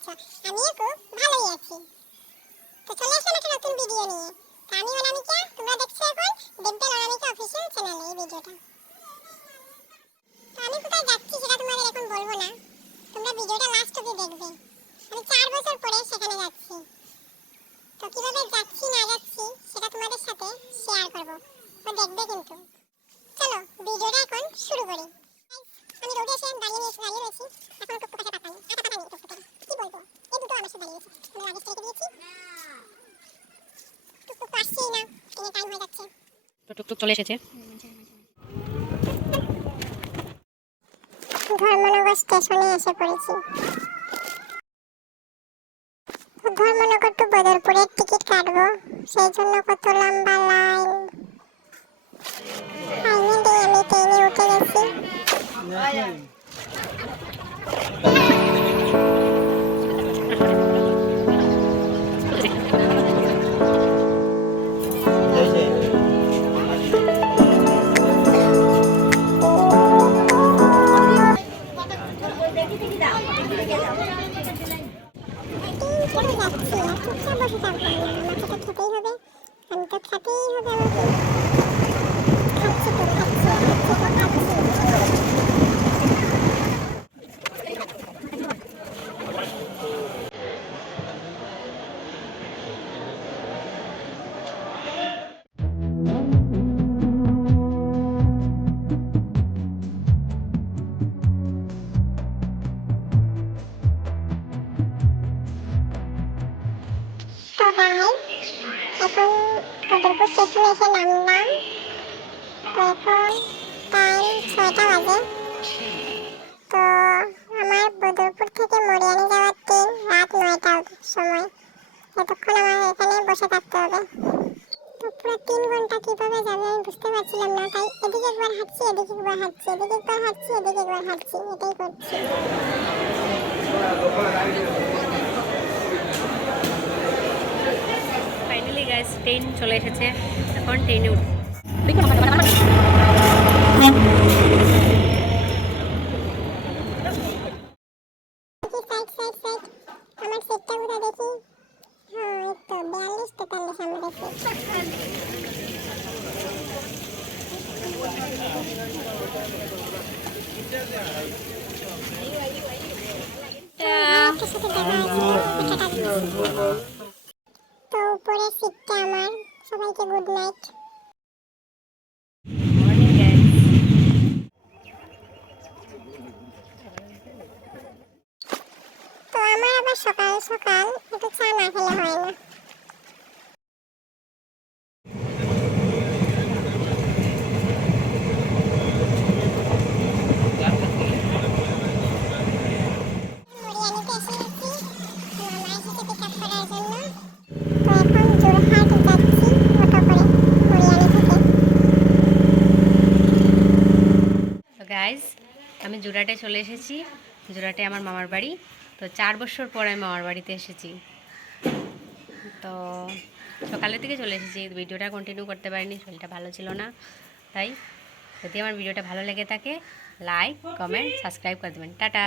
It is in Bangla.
আছো? আমিও খুব ভালোই আছি। তো চলে আসলাম একটা নতুন ভিডিও নিয়ে। তো আমি অনামিকা, তোমরা দেখছো এখন ডিম্পল অনামিকা অফিসিয়াল চ্যানেলে এই ভিডিওটা। তো আমি কোথায় যাচ্ছি সেটা তোমাদের এখন বলবো না, তোমরা ভিডিওটা লাস্ট অবধি দেখবে। আমি 4 বছর পরে সেখানে যাচ্ছি। তো কিভাবে যাচ্ছি না যাচ্ছি সেটা তোমাদের সাথে শেয়ার করব, তো দেখবে কিন্তু। চলো ভিডিওটা এখন শুরু করি। আমি রোডে এসে দাঁড়িয়ে রয়েছি। এখন টুকটুক কাছে পাতানি টুকটুকে কি বলবো, এই দুটো আমার সাথে দাঁড়িয়ে রয়েছে। আমি লাগেজ রেখে দিয়েছি, টুকটুক আসছেই না, ট্রেনের টাইম হয়ে যাচ্ছে। তো টুকটুক চলে এসেছে। ধর্মনগর স্টেশনে এসে পড়েছি। ধর্মনগর টু বদরপুরের টিকিট কাটবো, সেই জন্য কত লম্বা লাইন। ফাইনালি আমি ট্রেনে উঠে গেছি। যাচ্ছি আর চুপচাপ বসে থাকবো না, আমাকে তো খেতেই হবে, আমি তো খেতেই হবে আমাকে। খাচ্ছি তো খাচ্ছি। তো ভাই এখন বদরপুর স্টেশনে এসে নামলাম। তো এখন টাইম 6টা বাজে। তো আমার বদরপুর থেকে মরিয়ানি যাওয়ার ট্রেন রাত 9টার সময়। এতক্ষণ আমার এখানে বসে থাকতে হবে। তো পুরো 3 ঘন্টা কিভাবে যাবে আমি বুঝতে পারছিলাম না, তাই এদিকে একবার হাঁটছি এদিকে একবার হাঁটছি এদিকে একবার হাঁটছি এদিকে একবার হাঁটছি, এটাই করছি। ফাইনালি গাইস ট্রেন চলে এসেছে, এখন ট্রেনে উঠবো। সাইড আমার সিটটা কোথায় দেখি। হ্যাঁ এই তো 42-43 আমাদের সিট। তো উপরের সিটটা আমার, সবাইকে গুড নাইট। Morning guys. তো আমার আবার সকাল সকাল একটু চা না খেলে হয় না। মরিয়ানিতে এসে গেছি, মামা এসেছে পিক আপ করার জন্য। তো এখন যোরহাট যাচ্ছি অটো করে মরিয়ানি থেকে। তো গাইস আমি জোড়াটে চলে এসেছি। জোড়াটে আমার মামার বাড়ি। তো 4 বছর পরে আমি মামার বাড়িতে এসেছি। তো সকালের দিকে চলে এসেছি, ভিডিওটা কন্টিনিউ করতে পারিনি, শরীরটা ভালো ছিল না। তাই যদি আমার ভিডিওটা ভালো লেগে থাকে লাইক কমেন্ট সাবস্ক্রাইব করে দেবেন। টাটা।